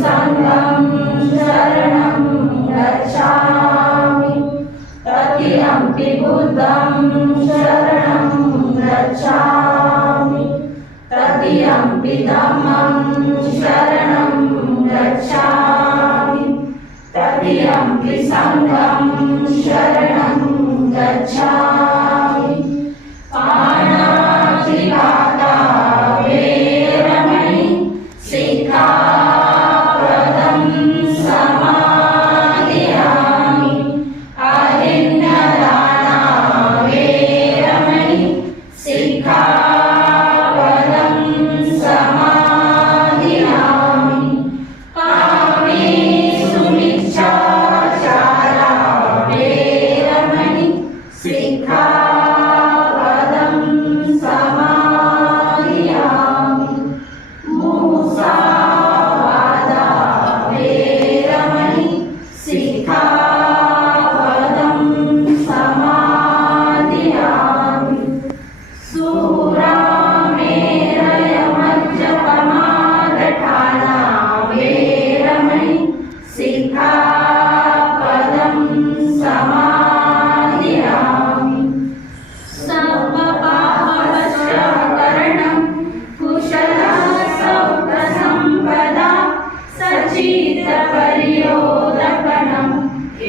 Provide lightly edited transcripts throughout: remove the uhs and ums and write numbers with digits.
संघं शरणं गच्छामि तृतीयंपि बुद्धं शरणं गच्छामि तृतीयंपि धम्मं शरणं गच्छामि तृतीयंपि संघं शरणं गच्छामि पाणातिपाता वेरमणि सिक्खापदं समादियामि अहिंसादाना वेरमणि सिक्खापदं समादियामि कामेषु मिच्छाचारा वेरमणि सिक्खापदं समादियामि मुसावादा वेरमणि सिक्खापदं समादियामि सुरामेरयमज्जपमादठाना वेरमणि सिक्खापदं समादियामि सर्वपापवशकरणं कुशलसौख्यसम्पदा सच्चित्तपर्योदपनम्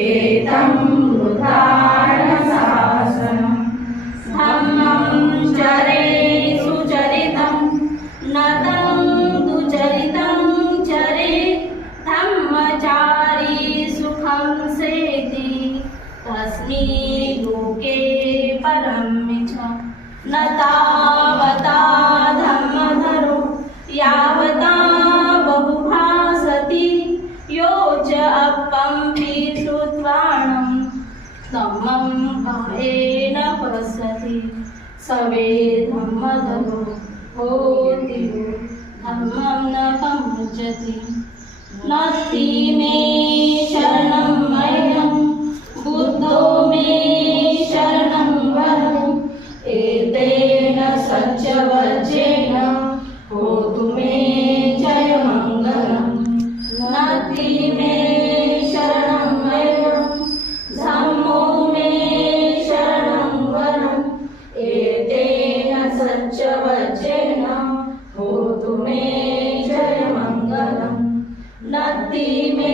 एतं बुद्धायशासनम् धम्मं चरे सुचरितं नतं दुचरितं चरे धम्मचारी सुखं सेति तस्मिन् लोके परं च न तावता धम्मधरो यावता बहुभासति यो च अपम्पि श्रुत्वाणं धम्मं कायेन पश्यति सवे धम्मधरो होति धम्मं न पमुच्यति नत्ति मे शरणं मह्यं बुद्धो मे शरणं वरम् एतेन सत्यवचेन होतु मे जयमङ्गलम् नत्ति मे शरणं मह्यं धम्मो मे शरणं वरम् एतेन सत्यवचेन होतु मे जयमङ्गलम् नत्ति मे